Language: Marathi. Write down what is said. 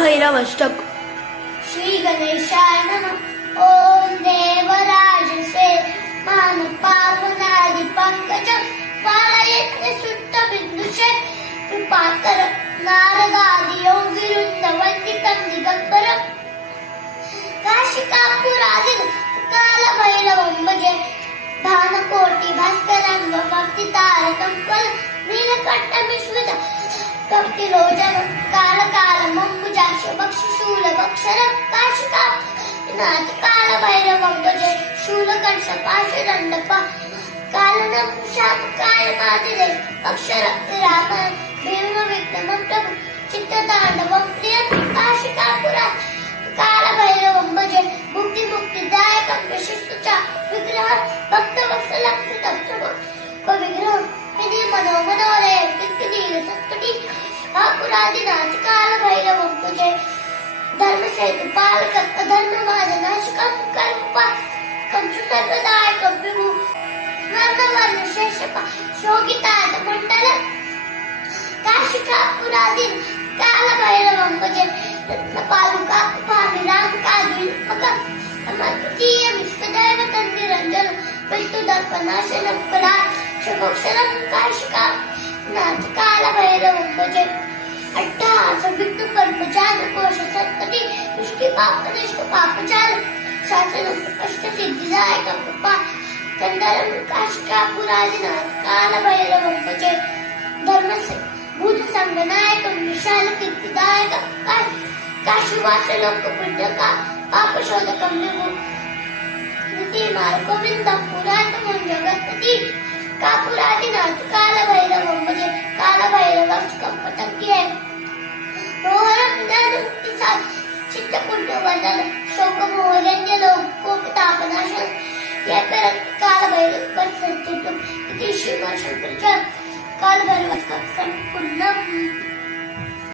कालभैरवाष्टक. श्री गणेशाय नमः. ओम देवराजसे मान पावनादि पंकजं पालयते सुट्ट बिंदुषे कृपाकर नारदादि योगिवृंद वंदितं दिगंबरम्. काशिकापुरादिन कालभैरवं भजे भानकोटि भास्करं भक्तितारकं कुल नीलकण्ठमिश्वज कपिलोचनं कालकालमम्बुजाक्ष बक्षशूलभक्षरं. काशिकानाथ कालभैरवं भजे शूलकण्ठपाशदण्डपा कालनं शापकायमादिरे अक्षरविरामं भीमविक्रमं प्रभु चित्तताण्डवं प्रियं. काशिकापुरा कालभैरवं भजे मुक्तिदायकं विशिष्टचा विग्रह भक्तवत्सलं सुतं विग्रहं विधि मनोमनोरयं किङ्किणीरसत्कटी. कापुरादिनाथ कालभैरवं भजे धर्मसेतुपालकं अधर्मवादनाशकं कर्मपालकं सुसर्वदायकं विभु स्वर्णवर्णशेषपा शोभितान्तमण्डलं. काशिकापुरादिन कालभैरवं भजे रत्नपालुकाकुपामिरामकादीपकं समर्पतीयमिष्टदैवतं निरञ्जनं मृत्युदर्पनाशनं कलाक्षमोक्षरं. काशिकानाथ कालभैरवं भजे अट्टहास विष्णुपद्मजानकोश सत्पति मुष्टिपापनिष्ठपापचार शासनं अष्टसिद्धिदायकं कृपा कन्दरं. काशिकापुरादिनाथ कालभैरवं भजे धर्मस्य भूतसंगनायकं विशालकीर्तिदायकं काशीवासलोकपुण्यका पापशोधकं विभु नीतिमार्गोविन्दं पुरातमं जगत्पति. कापुरादिनाथ कालभैरवं भजे कालभैरवाष्टकं पठन्त्ये रोहरं ज्ञानमुक्तिसार चित्तपुण्यवर्धन शोकमोहयज्ञलोकोपतापनाशन यत्करन्ति कालभैरवं इति श्रीमद् शङ्कराचार्य कालभैरवाष्टकं सम्पूर्णम्.